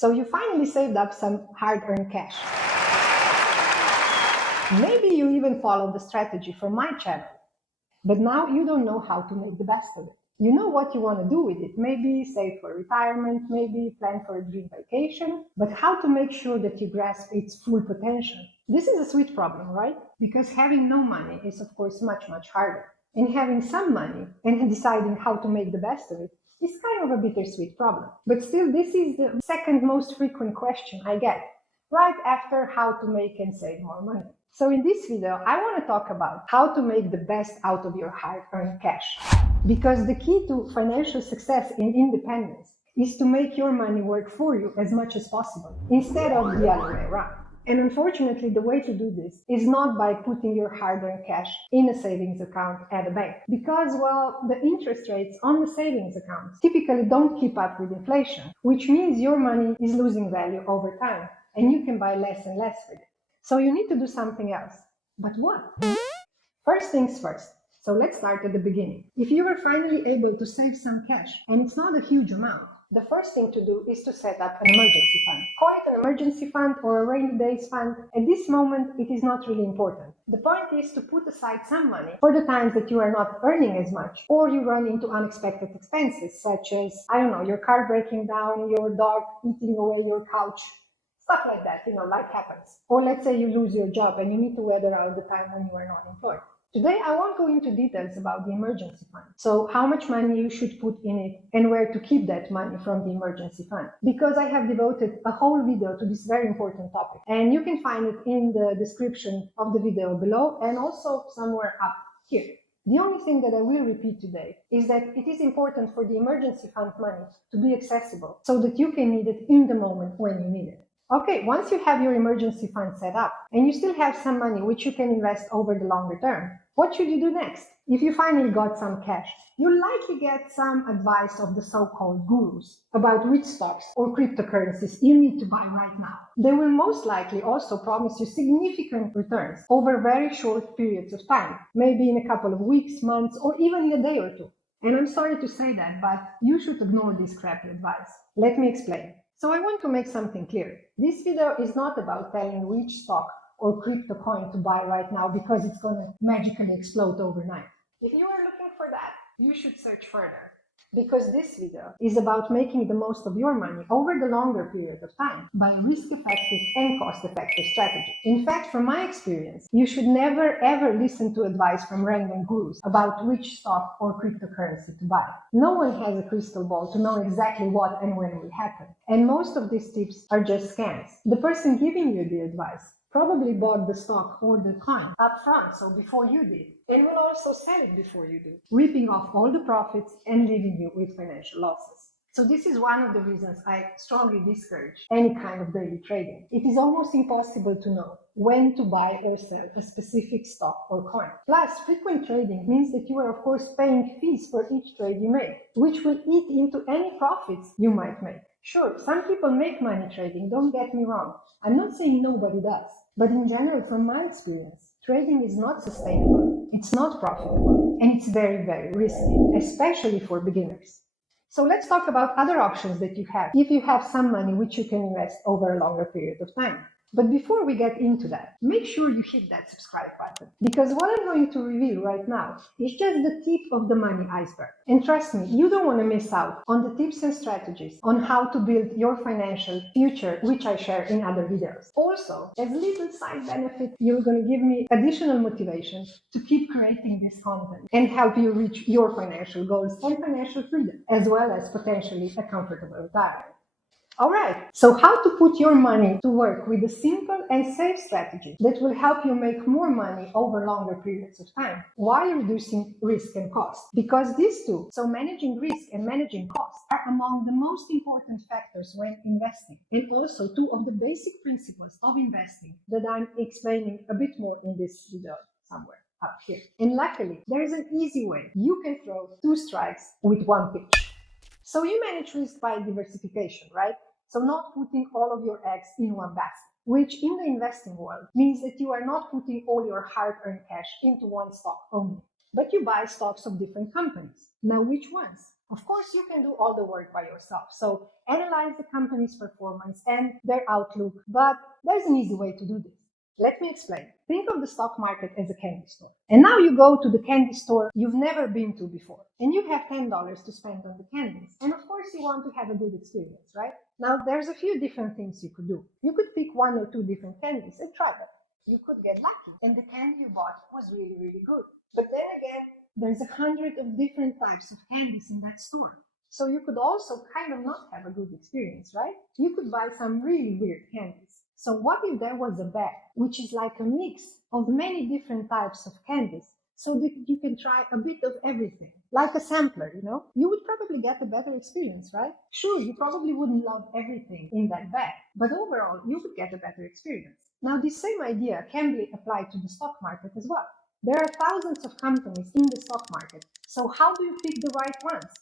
So you finally saved up some hard-earned cash. Maybe you even followed the strategy from my channel, but now you don't know how to make the best of it. You know what you want to do with it, maybe save for retirement, maybe plan for a dream vacation, but how to make sure that you grasp its full potential? This is a sweet problem, right? Because having no money is of course much, much harder. And having some money and deciding how to make the best of it is kind of a bittersweet problem. But still, this is the second most frequent question I get, right after how to make and save more money. So in this video, I want to talk about how to make the best out of your hard-earned cash. Because the key to financial success and independence is to make your money work for you as much as possible, instead of the other way around. And unfortunately, the way to do this is not by putting your hard-earned cash in a savings account at a bank. Because, well, the interest rates on the savings accounts typically don't keep up with inflation, which means your money is losing value over time, and you can buy less and less with it. So you need to do something else. But what? First things first. So let's start at the beginning. If you were finally able to save some cash, and it's not a huge amount, the first thing to do is to set up an emergency fund. Call it an emergency fund or a rainy days fund. At this moment, it is not really important. The point is to put aside some money for the times that you are not earning as much, or you run into unexpected expenses, such as, I don't know, your car breaking down, your dog eating away your couch, stuff like that, life happens. Or let's say you lose your job and you need to weather out the time when you are not employed. Today, I won't go into details about the emergency fund. So how much money you should put in it and where to keep that money from the emergency fund. Because I have devoted a whole video to this very important topic. And you can find it in the description of the video below and also somewhere up here. The only thing that I will repeat today is that it is important for the emergency fund money to be accessible so that you can need it in the moment when you need it. Okay, once you have your emergency fund set up and you still have some money which you can invest over the longer term, what should you do next? If you finally got some cash, you'll likely get some advice of the so-called gurus about which stocks or cryptocurrencies you need to buy right now. They will most likely also promise you significant returns over very short periods of time, maybe in a couple of weeks, months, or even in a day or two. And I'm sorry to say that, but you should ignore this crappy advice. Let me explain. So I want to make something clear. This video is not about telling which stock or crypto coin to buy right now because it's going to magically explode overnight. If you are looking for that, you should search further. Because this video is about making the most of your money over the longer period of time by a risk-effective and cost-effective strategy. In fact, from my experience, you should never ever listen to advice from random gurus about which stock or cryptocurrency to buy. No one has a crystal ball to know exactly what and when will happen. And most of these tips are just scams. The person giving you the advice probably bought the stock or the coin up front, so before you did, and will also sell it before you do, ripping off all the profits and leaving you with financial losses. So this is one of the reasons I strongly discourage any kind of daily trading. It is almost impossible to know when to buy or sell a specific stock or coin. Plus, frequent trading means that you are of course paying fees for each trade you make, which will eat into any profits you might make. Sure, some people make money trading, don't get me wrong. I'm not saying nobody does. But in general, from my experience, trading is not sustainable, it's not profitable, and it's very, very risky, especially for beginners. So let's talk about other options that you have if you have some money which you can invest over a longer period of time. But before we get into that, make sure you hit that subscribe button, because what I'm going to reveal right now is just the tip of the money iceberg. And trust me, you don't want to miss out on the tips and strategies on how to build your financial future, which I share in other videos. Also, as little side benefit, you're going to give me additional motivation to keep creating this content and help you reach your financial goals and financial freedom, as well as potentially a comfortable retirement. Alright, so how to put your money to work with a simple and safe strategy that will help you make more money over longer periods of time while reducing risk and cost. Because these two, so managing risk and managing cost, are among the most important factors when investing, and also two of the basic principles of investing that I'm explaining a bit more in this video somewhere up here. And luckily, there is an easy way you can throw two strikes with one pitch. So you manage risk by diversification, right? So not putting all of your eggs in one basket, which in the investing world means that you are not putting all your hard-earned cash into one stock only, but you buy stocks of different companies. Now, which ones? Of course, you can do all the work by yourself. So analyze the company's performance and their outlook, but there's an easy way to do this. Let me explain. Think of the stock market as a candy store. And now you go to the candy store you've never been to before, and you have $10 to spend on the candies. And of course, you want to have a good experience, right? Now, there's a few different things you could do. You could pick one or two different candies and try them. You could get lucky, and the candy you bought was really, really good. But then again, there's 100 of different types of candies in that store. So you could also kind of not have a good experience, right? You could buy some really weird candies. So what if there was a bag, which is like a mix of many different types of candies, so that you can try a bit of everything, like a sampler, You would probably get a better experience, right? Sure, you probably wouldn't love everything in that bag, but overall, you would get a better experience. Now, this same idea can be applied to the stock market as well. There are thousands of companies in the stock market, so how do you pick the right ones?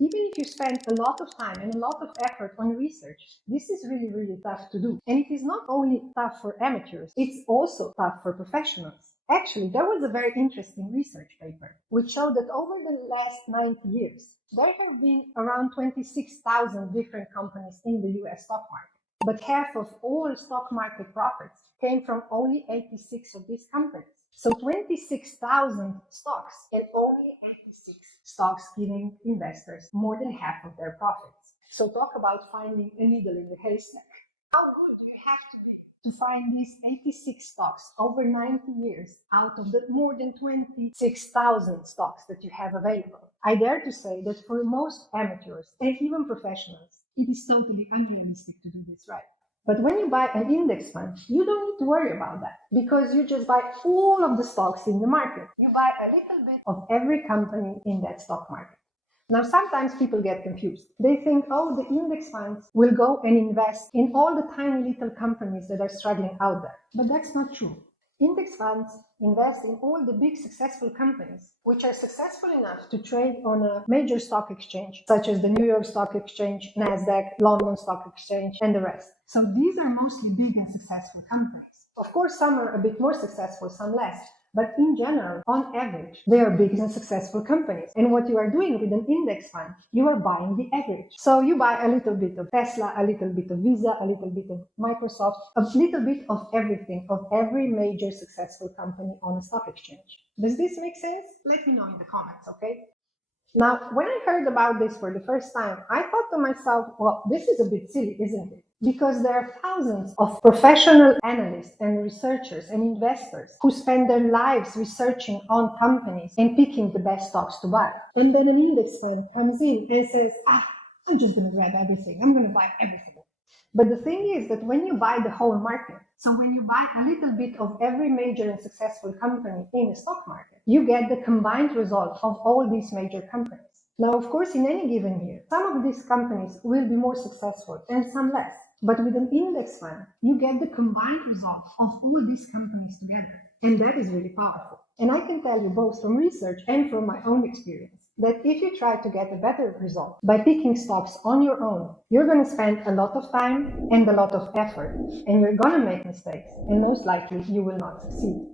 Even if you spend a lot of time and a lot of effort on research, this is really, really tough to do. And it is not only tough for amateurs, it's also tough for professionals. Actually, there was a very interesting research paper which showed that over the last 90 years, there have been around 26,000 different companies in the US stock market. But half of all stock market profits came from only 86 of these companies. So 26,000 stocks and only 86 stocks giving investors more than half of their profits. So talk about finding a needle in the haystack. How good you have to be to find these 86 stocks over 90 years out of the more than 26,000 stocks that you have available? I dare to say that for most amateurs and even professionals, it is totally unrealistic to do this right. But when you buy an index fund, you don't need to worry about that because you just buy all of the stocks in the market. You buy a little bit of every company in that stock market. Now, sometimes people get confused. They think, oh, the index funds will go and invest in all the tiny little companies that are struggling out there. But that's not true. Index funds invest in all the big successful companies which are successful enough to trade on a major stock exchange, such as the New York Stock Exchange, NASDAQ, London Stock Exchange, and the rest. So these are mostly big and successful companies. Of course, some are a bit more successful, some less. But in general, on average, they are big and successful companies. And what you are doing with an index fund, you are buying the average. So you buy a little bit of Tesla, a little bit of Visa, a little bit of Microsoft, a little bit of everything, of every major successful company on a stock exchange. Does this make sense? Let me know in the comments, okay? Now, when I heard about this for the first time, I thought to myself, well, this is a bit silly, isn't it? Because there are thousands of professional analysts and researchers and investors who spend their lives researching on companies and picking the best stocks to buy. And then an index fund comes in and says, I'm just going to grab everything. I'm going to buy everything. But the thing is that when you buy the whole market, so when you buy a little bit of every major and successful company in a stock market, you get the combined result of all these major companies. Now, of course, in any given year, some of these companies will be more successful and some less. But with an index fund, you get the combined result of all these companies together. And that is really powerful. And I can tell you both from research and from my own experience that if you try to get a better result by picking stocks on your own, you're going to spend a lot of time and a lot of effort, and you're going to make mistakes, and most likely you will not succeed.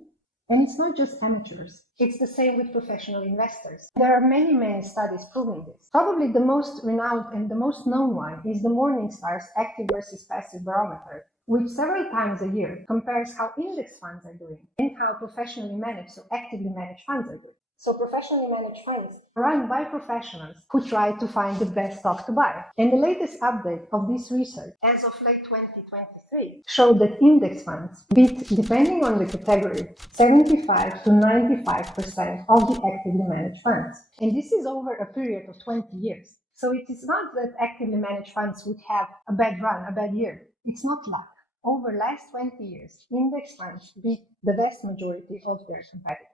And it's not just amateurs. It's the same with professional investors. There are many, many studies proving this. Probably the most renowned and the most known one is the Morningstar's Active versus Passive Barometer, which several times a year compares how index funds are doing and how professionally managed, so actively managed funds are doing. So professionally managed funds are run by professionals who try to find the best stock to buy. And the latest update of this research, as of late 2023, showed that index funds beat, depending on the category, 75 to 95% of the actively managed funds. And this is over a period of 20 years. So it is not that actively managed funds would have a bad run, a bad year. It's not luck. Over the last 20 years, index funds beat the vast majority of their competitors.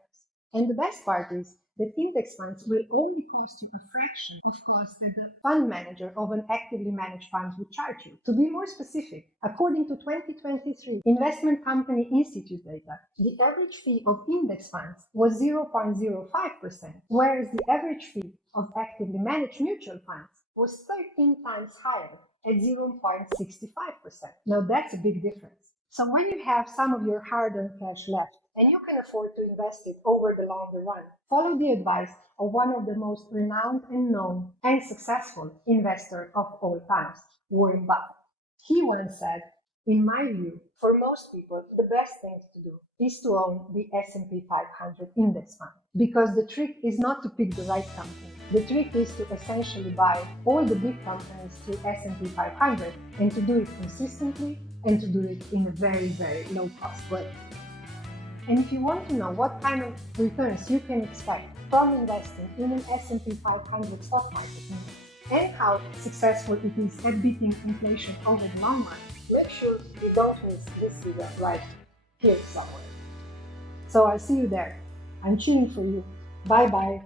And the best part is that index funds will only cost you a fraction of cost that the fund manager of an actively managed fund would charge you. To be more specific, according to 2023 Investment Company Institute data, the average fee of index funds was 0.05%, whereas the average fee of actively managed mutual funds was 13 times higher at 0.65%. Now that's a big difference. So when you have some of your hard-earned cash left and you can afford to invest it over the longer run. Follow the advice of one of the most renowned and known and successful investor of all times, Warren Buffett. He once said, in my view, for most people, the best thing to do is to own the S&P 500 index fund, because the trick is not to pick the right company. The trick is to essentially buy all the big companies through S&P 500 and to do it consistently and to do it in a very, very low-cost way. And if you want to know what kind of returns you can expect from investing in an S&P 500 stock market and how successful it is at beating inflation over the long run, make sure you don't miss this video right here somewhere. So I'll see you there. I'm cheering for you. Bye bye.